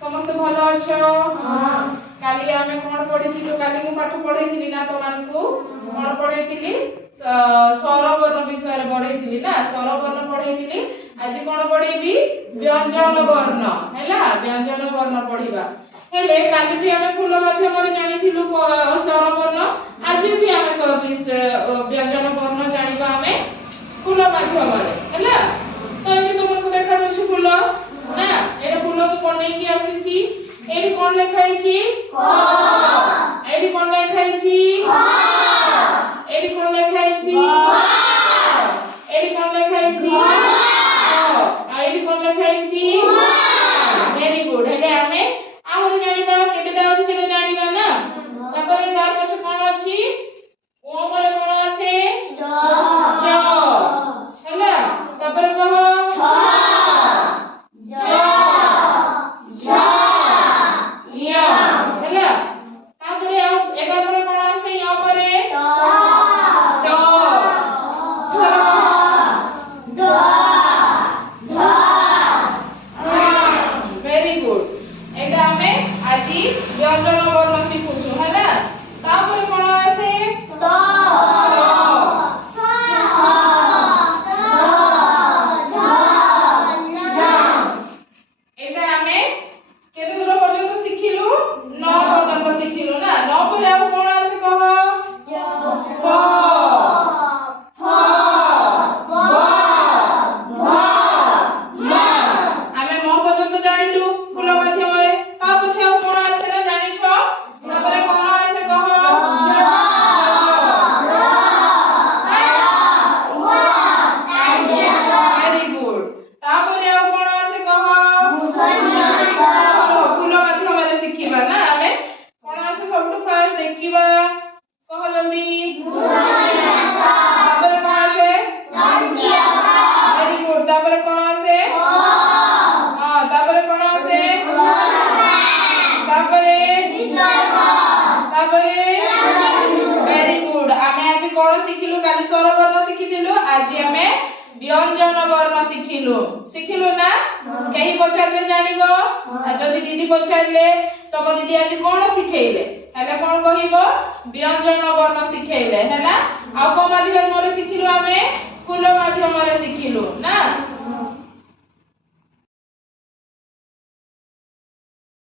समस्त भलो अछ काली आमे कोन पढिथिलु काली मु पाठ पढैथिली ना तो मानकु कोन पढैथिली स्वर वर्ण विषय पढैथिली ना स्वर वर्ण पढैथिली आज कोन पढैबी व्यंजन वर्ण हैला व्यंजन वर्ण पढिबा हेले काली भी आमे फूल माध्यम रे जानिथिलु स्वर वर्ण आज भी आमे व्यंजन वर्ण जानिबा आमे फूल माध्यम रे हैला तो एठी तुमको देखा जाउछ फूल ना एटा फूल मु बनै की आसीछि एठी कोन लिखाइ छी क एठी कोन लिखाइ छी क एठी कोन लिखाइ छी क एठी कोन लिखाइ छी क एठी कोन लिखाइ छी वेरी गुड हेले हमें आहुर जानिबा केतेटा अछि सेटा जानिबा ना तापर तार पछ कोन अछि ओ पर कोन आसे ज हैला तापर कहो व्यंजन वर्ण शिखुछु हैला तापर कोन आसे त एटा हमें केते दूर पर्यंत शिखिलु 9 पर्यंत शिखिलु ना 9 पर आउ कोन आसे कह प हमें म पर्यंत जानिलु फूल माध्यम रे ता पछे आउ कोन आसे ना जानि छ तापर कोन आसे कह वेरी गुड तापर आउ कोन आसे कह फूल माध्यम रे शिखिबा ना हमें कोन आसे सबटु फर्स्ट देखिबा कह जल्दी तापर कोन आसे वेरी गुड तापर कोन आसे हां तापर कोन आसे वेरी गुड आमे आज कोन शिखिलु काली स्वर वर्ण शिखिथिलु आज आमे व्यंजन वर्ण शिखिलु ना केही पचारले जानिबो आ जदी दीदी पचारले तब दीदी आज कोन शिखेइले हैला कोन कहिबो व्यंजन वर्ण शिखेइले हैला आ को माध्यम रे शिखिलु आमे फूल माध्यम रे शिखिलु ना